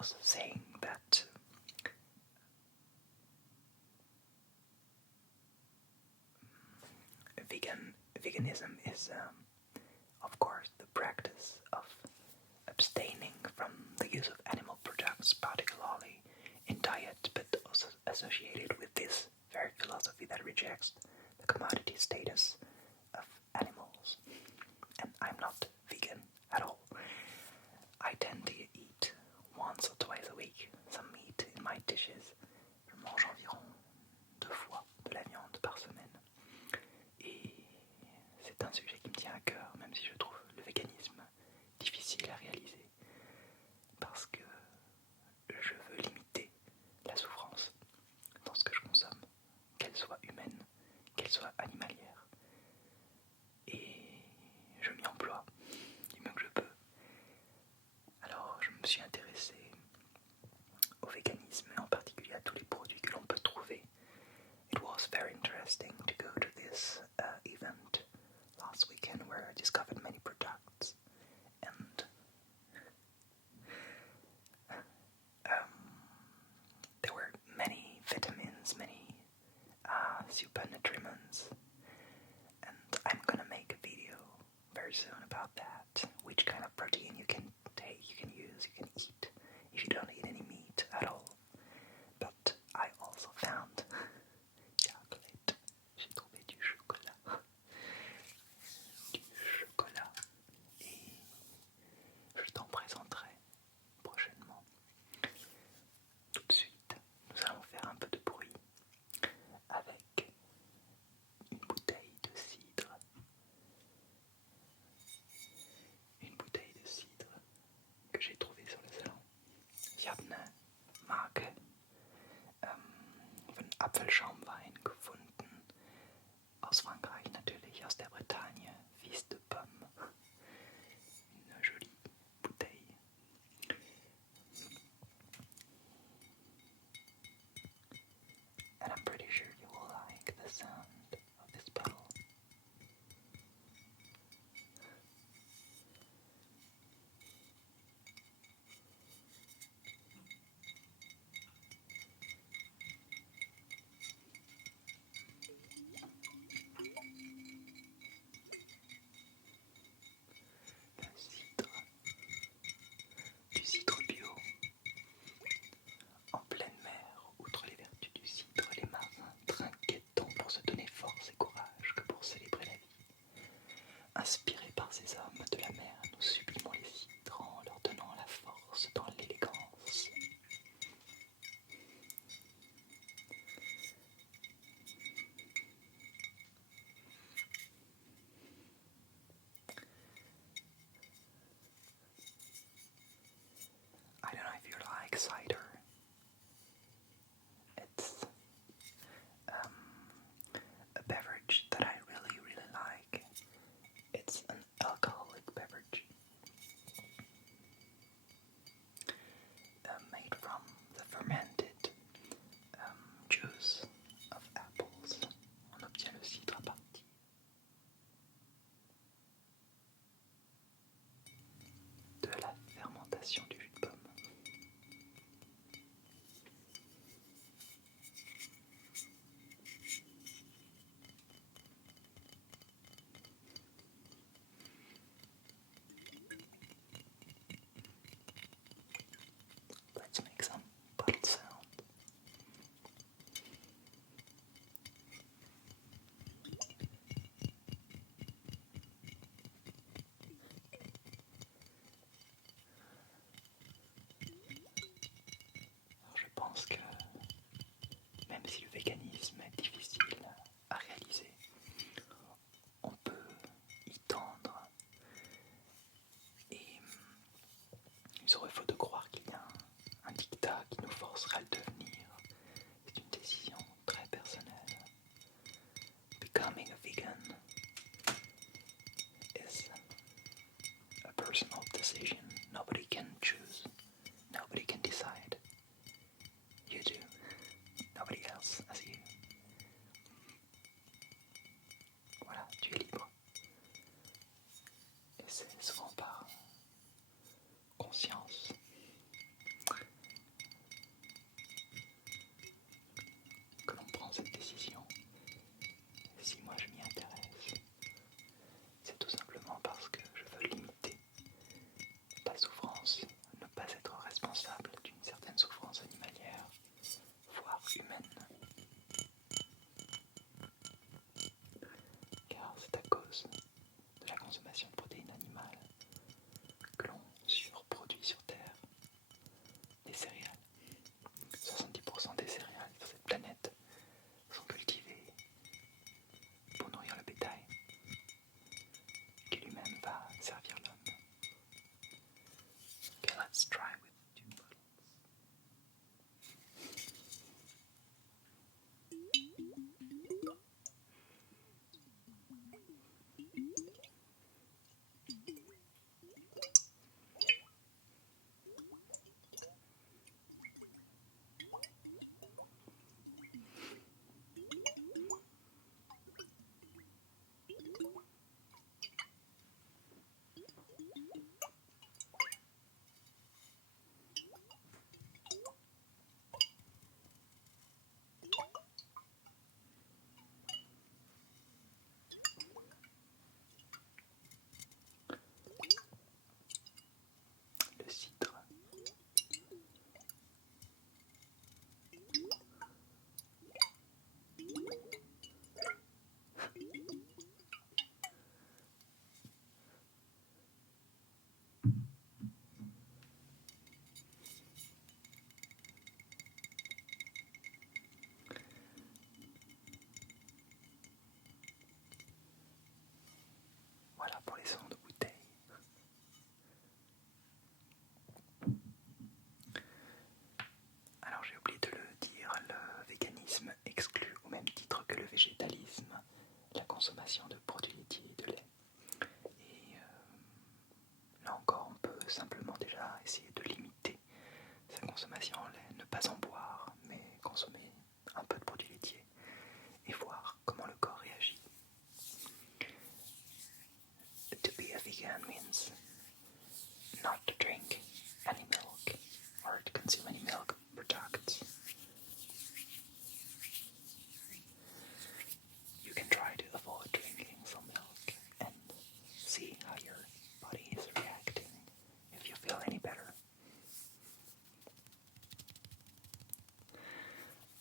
was saying that veganism is, of course, the practice of abstaining from the use of animal products, particularly in diet, but also associated with this very philosophy that rejects the commodity status of animals. And I'm not vegan at all. I tend to eat once or twice a week some meat in my dishes. Je mange environ 2 fois de la viande par semaine. Et c'est un sujet qui me tient à cœur, même si je trouve le véganisme difficile à réaliser. Parce que je veux limiter la souffrance dans ce que je consomme, qu'elle soit humaine, qu'elle soit animalière. Et je m'y emploie du mieux que je peux. Alors je me suis intéressé au véganisme et en particulier à tous les produits que l'on peut trouver. It was very interesting to go to this event last weekend where I discovered many products and there were many vitamins, many super nutriments, and I'm gonna make a video very soon about that, which kind of protein you can take, you can use, you can eat if you don't eat any meat at all. But I also found chocolate. J'ai trouvé du chocolat. Du chocolat. Et je t'en présenterai prochainement. Tout de suite, nous allons faire un peu de bruit avec une bouteille de cidre. Une bouteille de cidre que j'ai trouvée sur le salon. Ich habe eine Marke von Apfelschaumwein gefunden. Aus Frankreich natürlich, aus der Bretagne. Fils de Pomme. Une jolie bouteille. And I'm pretty sure you will like the sound of this bottle. Du cidre bio. En pleine mer, outre les vertus du cidre, les marins trinquaient tant pour se donner force et courage que pour célébrer la vie. Inspirés par ces hommes de la mer, nous sublimons les cidres en leur donnant la force dans l'élégance. I don't know if you like cider. It's a beverage that I really, really like. It's an alcoholic beverage made from the fermented juice of apples. On obtient le cidre à partir de la fermentation du jus de pomme. let's try with 2 bottles. Le cidre. Voilà pour les sons de bouteille. Alors j'ai oublié de le dire, le véganisme exclut au même titre que le végétalisme la consommation de produits laitiers et de lait. Et là encore, on peut simplement déjà essayer de limiter sa consommation en lait, ne pas en boire, mais consommer un peu de produits laitiers et voir comment le corps réagit. To be a vegan means not to drink any milk or to consume any milk products. You can try to avoid drinking some milk and see how your body is reacting, if you feel any better.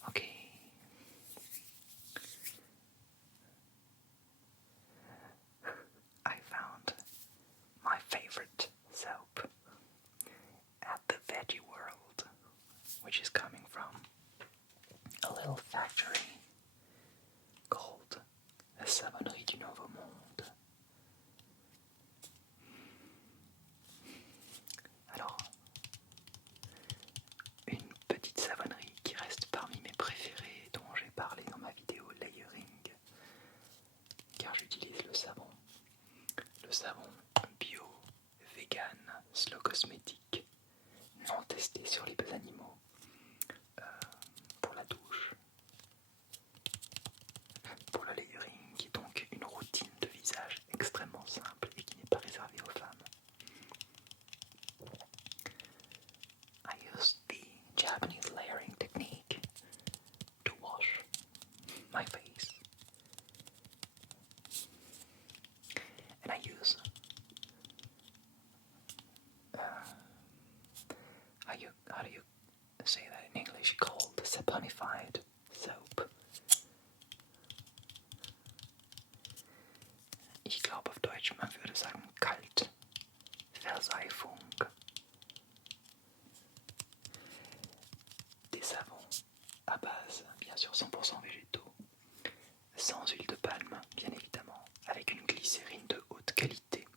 Okay. I found my favorite soap at the Veggie World, which is coming from a little factory called la Savonnerie du Nouveau Monde. Alors, une petite savonnerie qui reste parmi mes préférés, dont j'ai parlé dans ma vidéo layering, car j'utilise le savon bio, vegan, slow cosmétique, non testé sur les animaux, pour la douche, pour le layering, qui est donc une routine de visage extrêmement simple et qui n'est pas réservée aux femmes. I used the Japanese layering technique to wash my face, and I use how do you say that in English? Called saponified soap. Ich glaube auf Deutsch man würde sagen Kaltverseifung. Des savons à base, bien sûr 100% végétaux, sans huile de palme, bien évidemment, avec une glycérine de haute qualité,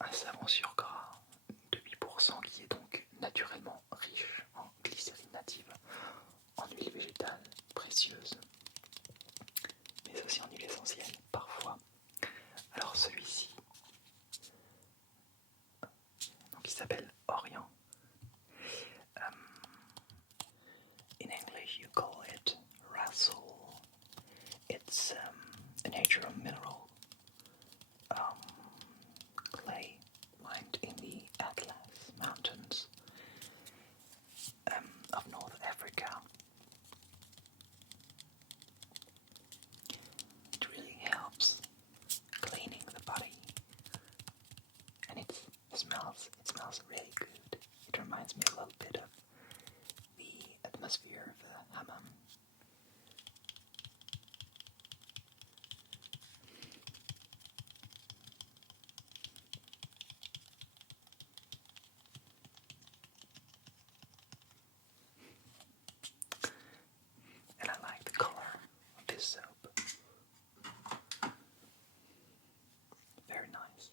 un savon sur gras de 8% qui est donc naturellement riche en glycérine native, en huile végétale précieuse, mais aussi en huile essentielle parfois. Alors celui-ci, donc il s'appelle Orient. In English you call it Rasul. It's a natural mineral clay mined in the Atlas Mountains of North Africa. It really helps cleaning the body, and it smells really good. It reminds me a little bit of the atmosphere of the hammam. And I like the color of this soap. Very nice.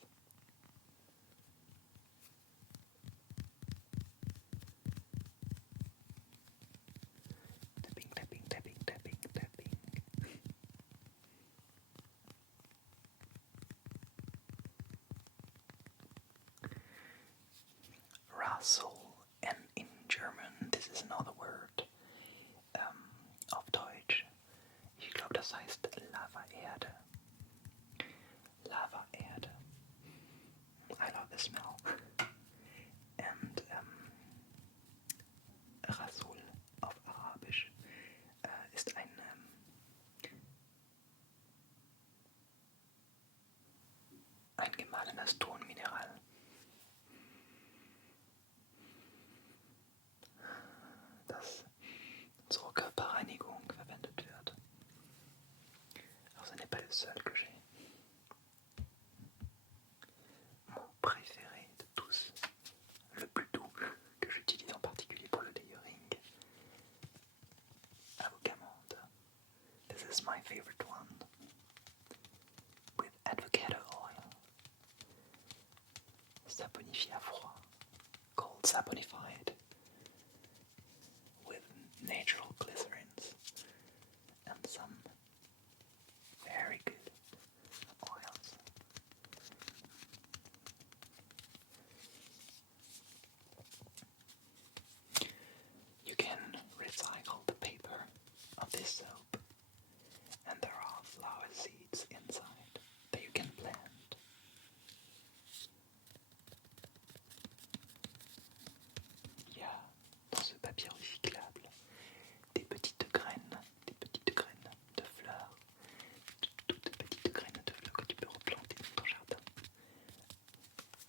Rassel, and in German this is another word auf Deutsch. Ich glaube, das heißt Lava-Erde. Lava-Erde. I love the smell. And Rasul auf Arabisch ist ein gemahlenes Tonmineral. Das zur Körperreinigung verwendet wird. Alors, ce n'est pas le seul que j'ai. Mon préféré de tous, le plus doux, que j'utilise en particulier pour le layering, Avocamande. This is my favorite one. With avocado oil. Saponifié à froid. Cold saponified. With natural glycerins. And some very good oils. You can recycle the paper of this soap, and there are flower seeds inside that you can plant. Il y a dans ce papier recyclable des petites graines de fleurs, toutes petites graines de fleurs que tu peux replanter dans ton jardin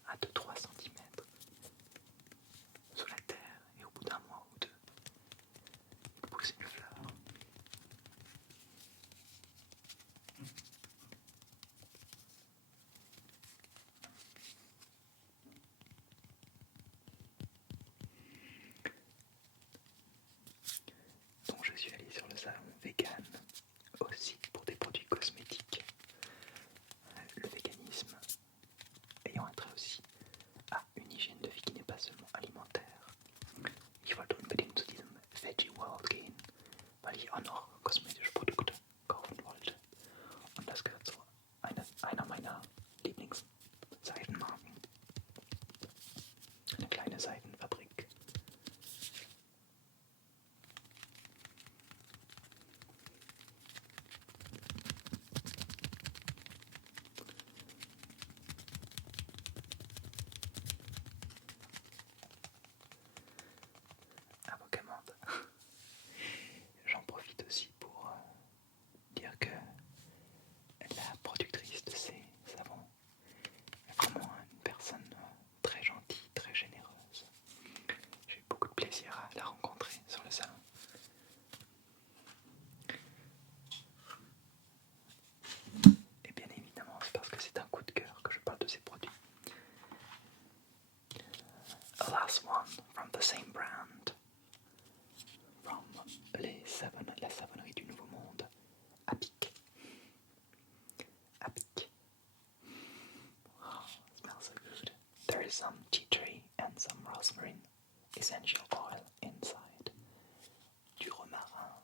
à 2-3 cm sous la terre, et au bout d'un mois ou deux, il pousse une fleur. Donc je suis allé sur le salon vegan aussi pour des produits cosmétiques. Le véganisme ayant un trait aussi à une hygiène de vie qui n'est pas seulement alimentaire. Ich wollte unbedingt zu diesem Veggie World gehen, weil ich auch noch kosmetische Produkte kaufen wollte. Und das gehört zu einer meiner Lieblingsseidenmarken. Eine kleine Seidenfabrik. Avocamande. J'en profite aussi pour dire que la productrice de ces savons est vraiment une personne très gentille, très généreuse. J'ai eu beaucoup de plaisir à la rencontrer sur le salon. Et bien évidemment, c'est parce que c'est un coup de cœur que je parle de ces produits. A last one from the same brand, from la savonnerie du Nouveau Monde, Apic. Apic. Oh, it smells so good. There is some tea tree and some rosemary essential oil inside. Du romarin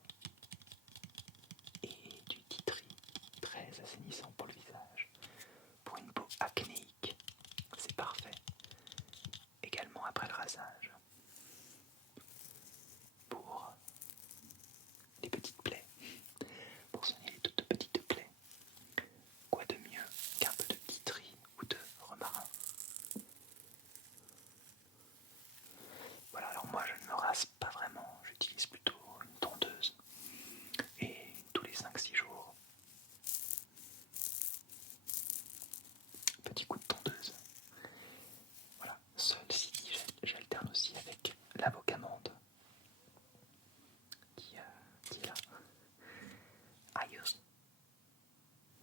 et du tea tree, très assainissant pour le visage. Pour une peau acnéique, c'est parfait. Également après le rasage. Pour les petites plaies, pour soigner les toutes petites plaies. Quoi de mieux qu'un peu de tea tree ou de romarin? Voilà, alors moi je ne me rase pas vraiment, j'utilise plutôt une tondeuse. Et tous les 5-6 jours, petit coup de tondeuse. Voilà, celle-ci j'alterne aussi avec l'avocamande qui est là. I use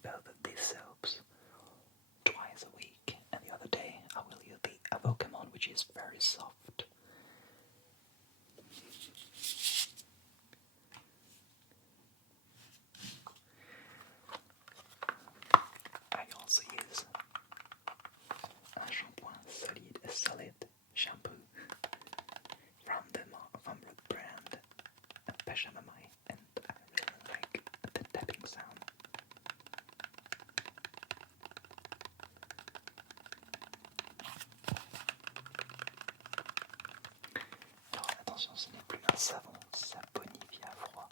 both of these soaps twice a week, and the other day I will use the avocamande, which is very soft. I also use un shampoing solid shampoo from the brand Pachamamai, and I really like the tapping sound. attention, ce n'est plus un savon, ça bonifie à froid,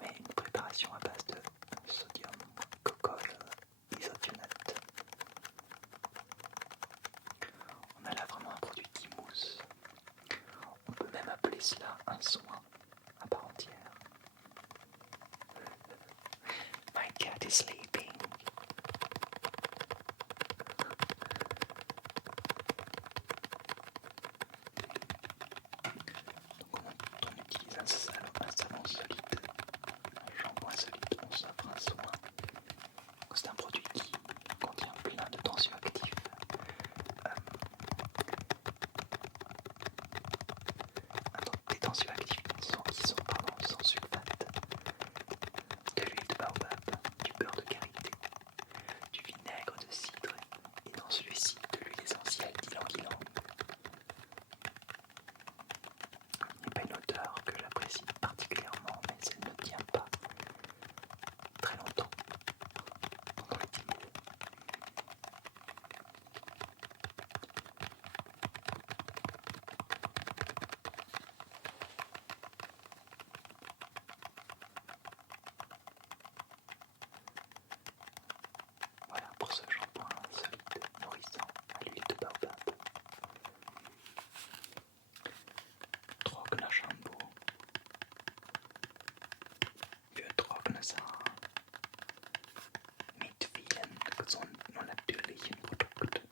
mais une préparation à base de sodium glucose isothionnate. On a là vraiment un produit qui mousse. On peut même appeler cela un soin à part entière. My cat is sleeping. Donc on utilise un savon solide, un shampoing solide, on s'offre un soin. C'est un produit qui contient plein de tensioactifs. Des tensioactifs qui sont sans sulfate, de l'huile de baobab, du beurre de karité, du vinaigre de cidre et dans celui-ci de l'huile essentielle d'ylang-ylang. Il n'y a pas une odeur que j'apprécie particulièrement, mais elle ne tient pas très longtemps pendant l'utilise. Voilà pour ce shampoing solide, nourrissant à l'huile de baobab. Trockna shampoo. Wir trocknen mit vielen gesunden und natürlichen Produkten.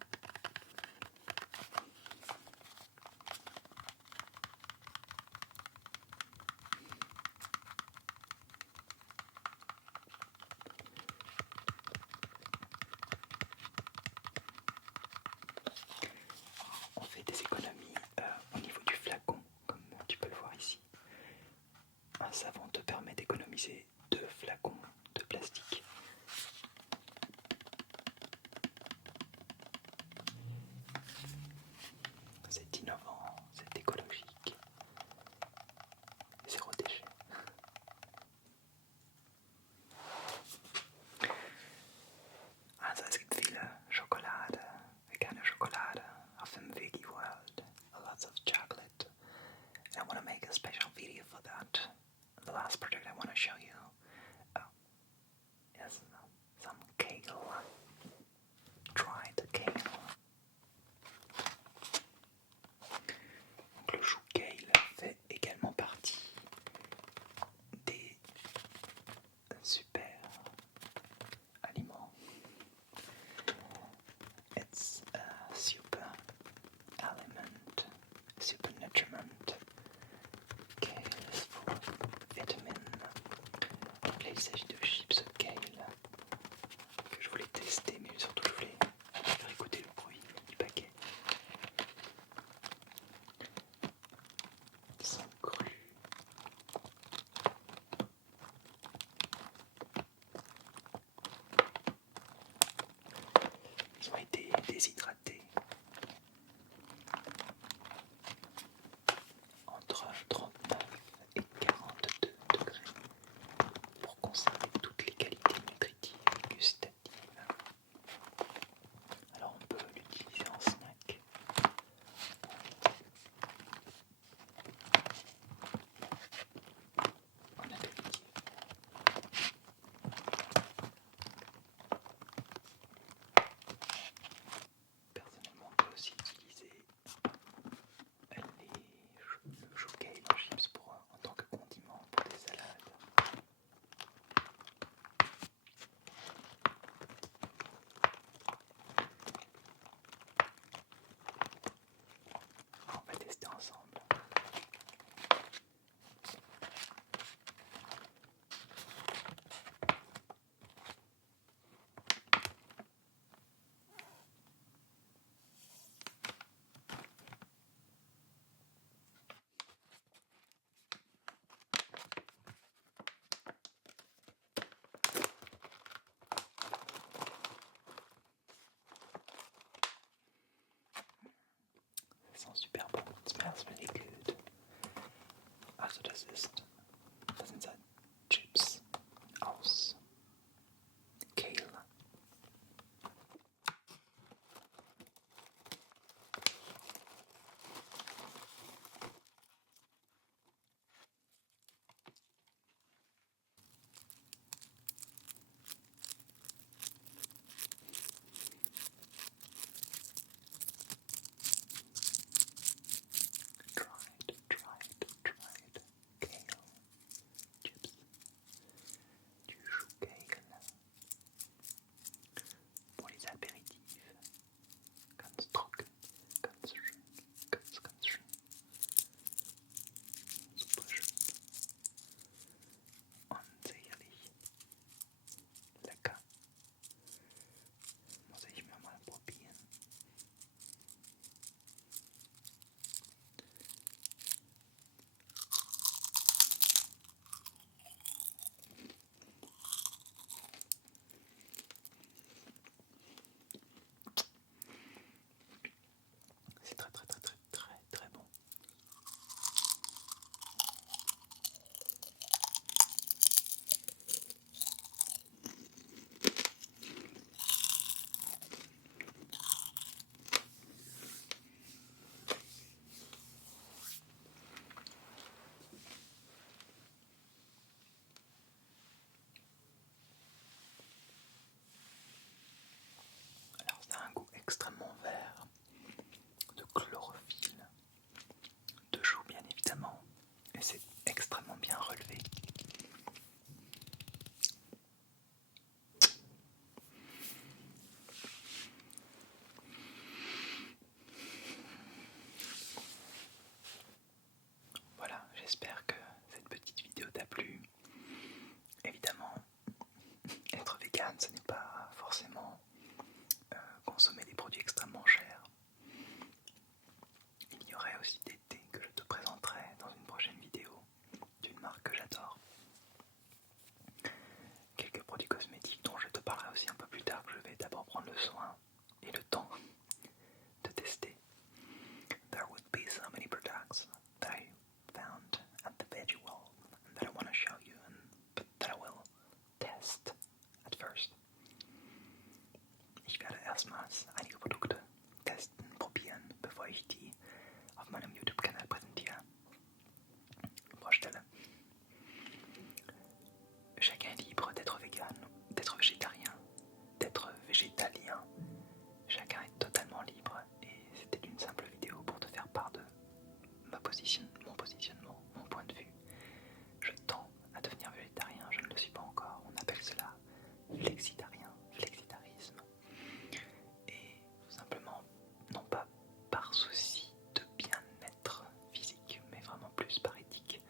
par souci de bien-être physique, mais vraiment plus par éthique,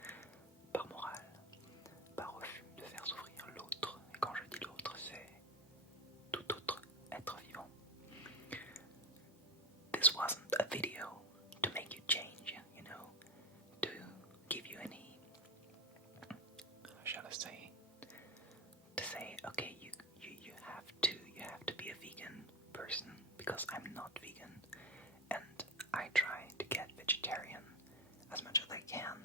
par morale, par refus de faire souffrir l'autre. Et quand je dis l'autre, c'est tout autre être vivant. This wasn't a video to make you change, you know, to give you any, shall I say, to say, okay, you have to be a vegan person, because I'm not vegan, and I try to get vegetarian as much as I can.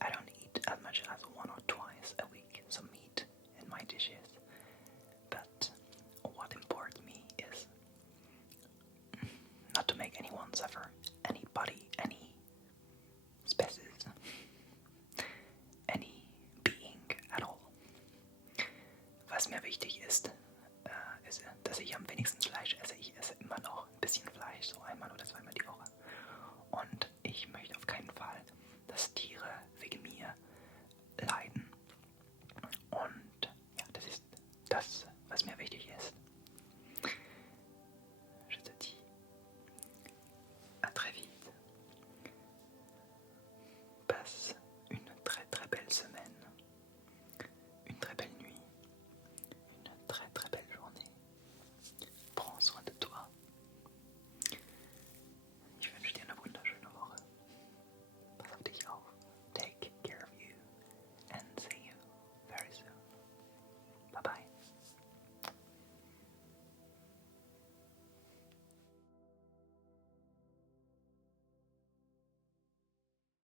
I don't eat as much as 1 or twice a week some meat in my dishes, but what imports me is not to make anyone suffer, anybody, any species, any being at all. Was mir wichtig ist, ist, dass ich am wenigsten Fleisch esse. Ich esse immer noch ein bisschen Fleisch, so einmal oder zweimal die Woche. Und ich möchte auf keinen Fall, dass Tiere wegen mir leiden. Und ja, das ist das, was mir wichtig ist. Je te dis à très vite. Passe